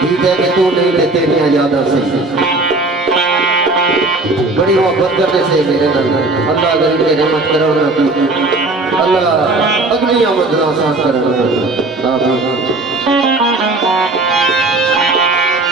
गीत है कि तू नहीं लेते नहीं ज्यादा सही बड़ी मोहब्बत करने से मेरे नाल अल्लाह अगर इनके रहमत करना की अल्लाह अगली आमद आसान करना।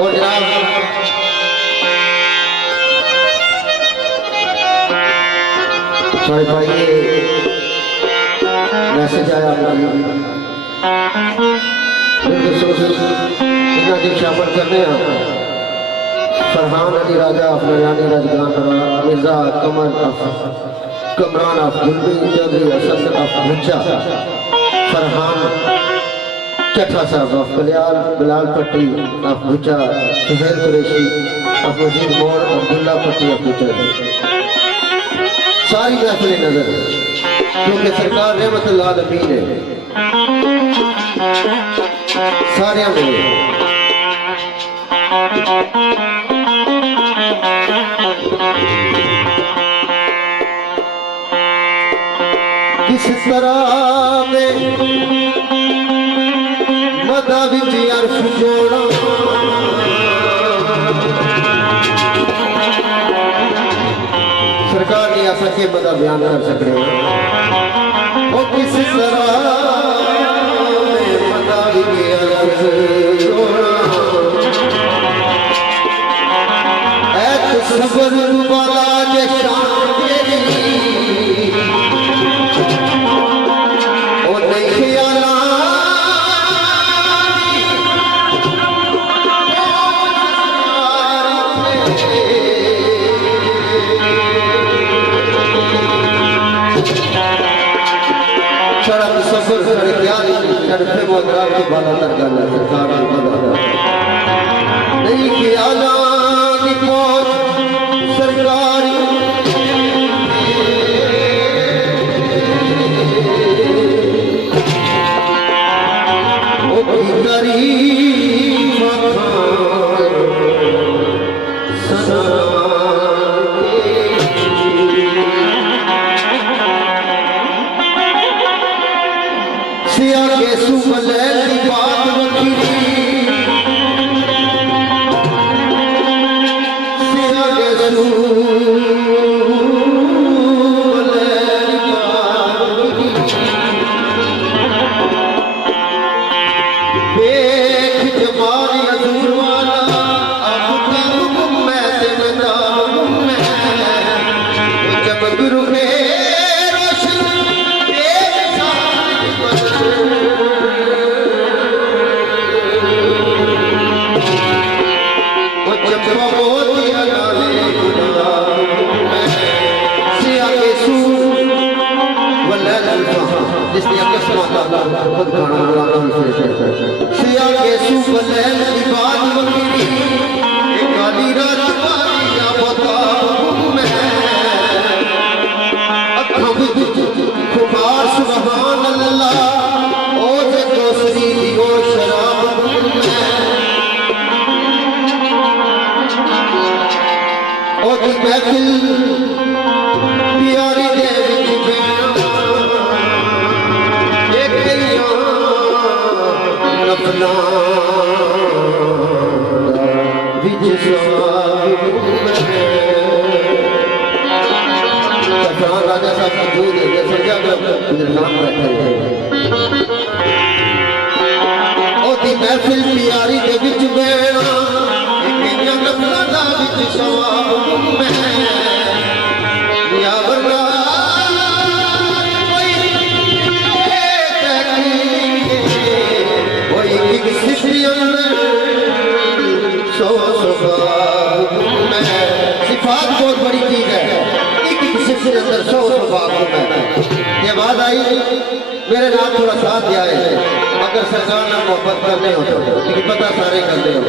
और जनाब भाई ये मैसेज आया शामिल करने फरहान अली राजा फरहानी राजगान मिर्जा कमरान ऑफ गुलबी चौधरी असद ऑफ मुंचा फरहान चट्ठा साहब ऑफ कल्याण बिलाल पट्टी ऑफ मुंचा सुहेल कुरैशी ऑफ मजीद मोड़ अब्दुल्ला पट्टी ऑफ मुंचा सारी महफिल नजर क्योंकि सरकार रहमतुल्लाह अलमीन है सारे किस तरह में मदा विच अर्श जोड़ा सरकार नहीं आ सके मदा बयान कर सकते वो किस तरह सबर वाला और नहीं ख्याला सड़क सफर करे ख्याल चढ़ते मोदरा के बाला तर गला सरकार की मदद नहीं ख्याला की पहुंच सरकारी ओ गरीब सिया के सुबले की बात वकीली सिया के सिया के सुबलैल की बात वकीली काली राजवाड़िया बताऊं मैं अखों विच खुमार सुभान अल्लाह ओ जे दोस्ती दियो शराब मैं ओ दी महफिल प्यारी दे विच अपना राजा साहब मौजूद है महफिल प्यारी के विच बैणा सिफात बहुत बड़ी चीज है एक सिलसिले अंदर 100 सवाब ये बात आई मेरे नाम थोड़ा साथ दिया है अगर सरकार ना मोहब्बत करने हो तो लेकिन पता सारे करते हो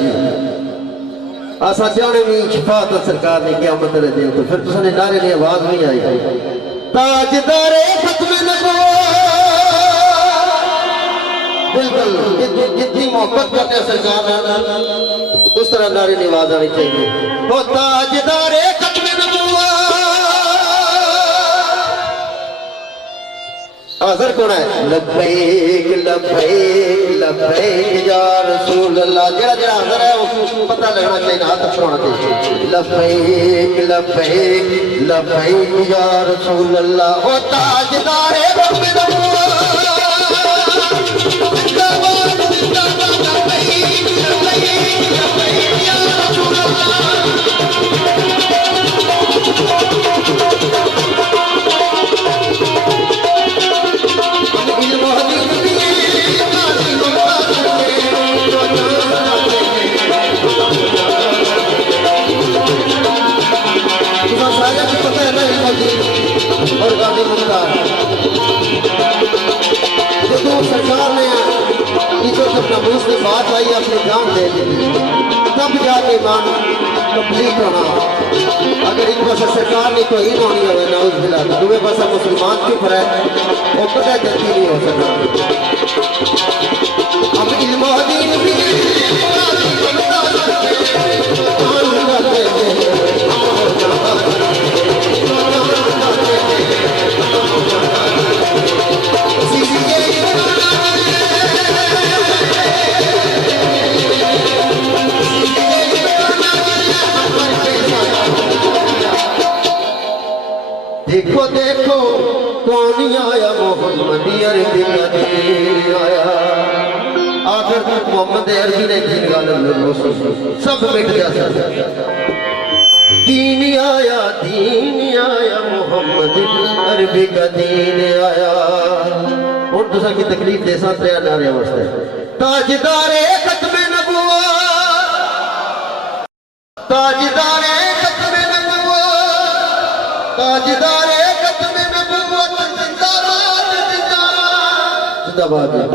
जी आसा जाने भी शफात सरकार ने क़यामत दे दिन तो फिर तुसाने नारे की आवाज नहीं आई ताजदारे खत्म बिल्कुल जितनी मोहब्बत करते हैं सरकार उस तरह नारे की आवाज आनी चाहिए वो ताजदारे खत्म हाज़िर कौन है लब्बैक लब्बैक लब्बैक या रसूल अल्लाह जेड़ा जेड़ा हाज़िर है उसको पता लगना चाहिए हाथ उठाना चाहिए लब्बैक लब्बैक लब्बैक या रसूल अल्लाह ओ ताजदारे मोहम्मद जिंदाबाद जिंदाबाद लब्बैक लब्बैक लब्बैक या रसूल अल्लाह और गांधी मुख्तार जो सरकार ने जब नमूस की बात आई अपनी जान दे दी तब जाके ईमान कंप्लीट होना अगर एक पास सरकार ने कोई होनी हो ना उस बिला तो दूसरे पास मुसलमान चुप रहे वो कदा जल्दी नहीं हो सकता अब इल्म दीन भी देखो देखो कौन आया मोहम्मद अरबी का दीन आया आखिर तक मोहम्मद अरबी ने दीन गाना सब मिट जाता दीन आया मोहम्मद अरबी का दीन आया और दूसरा की तकलीफ दे साथ रहा नारे वास्ते ताजदारे खत्म नबुव्वत ताजदारे खत्म नबुव्वत ताजदारे खत्म नबुव्वत जिंदाबाद जिंदाबाद जिंदाबाद